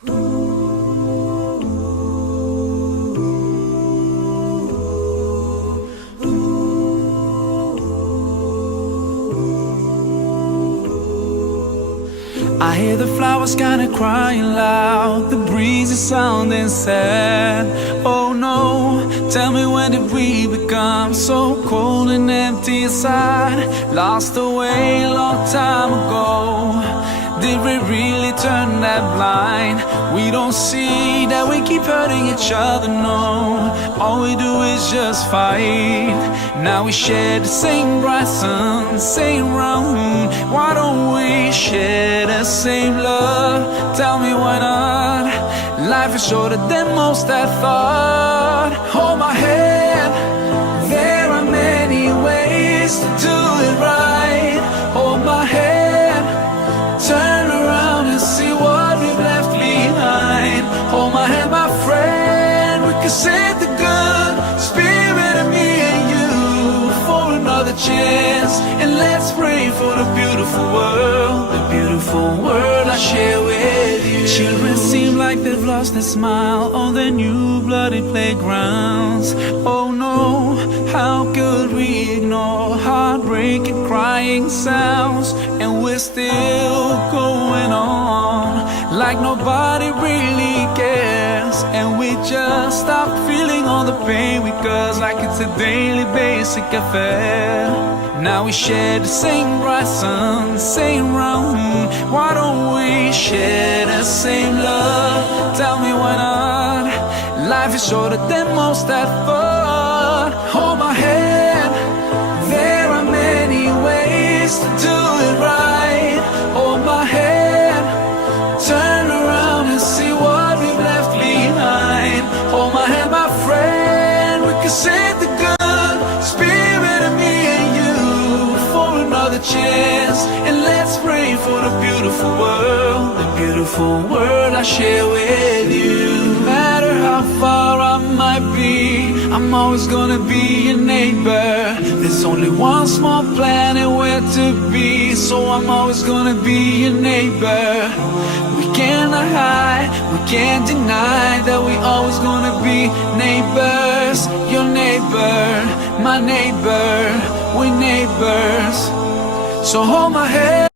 I hear the flowers kinda crying loud, the breeze is sounding sad. Oh no, tell me, when did we become so cold and empty inside? Lost away a long time ago. Did we really turn that blind? We don't see that we keep hurting each other, no. All we do is just fight. Now we share the same bright sun, same round moon. Why don't we share the same love? Tell me why not? Life is shorter than most I thought. Hold my hand, there are many ways to do it right. Hold my hand, turn around and see what we've left behind. Hold my hand, my friend, we can save the good spirit of me and you for another chance. And let's pray for the beautiful world I share with you. Children seem like they've lost their smile on their new bloody playgrounds. Oh no, how could we ignore heartbreaking crying sounds? And we're still going on like nobody really cares. And we just stop feeling all the pain we cause, like it's a daily basic affair. Now we share the same bright sun, same round moon. Why don't we share the same love? Tell me why not? Life is shorter than most I thought. Hold my hand, there are many ways to do it right. Hold my hand, turn around and see what we've left behind. Hold my hand, my friend, we can save the good spirit of me and you for another chance. And let's pray for the beautiful world I share with you. No matter how far I might be, I'm always gonna be your neighbor. There's only one small planet where to be, so I'm always gonna be your neighbor. We cannot hide, we can't deny that we always gonna be neighbors. Your neighbor, my neighbor, we neighbors. So hold my hand,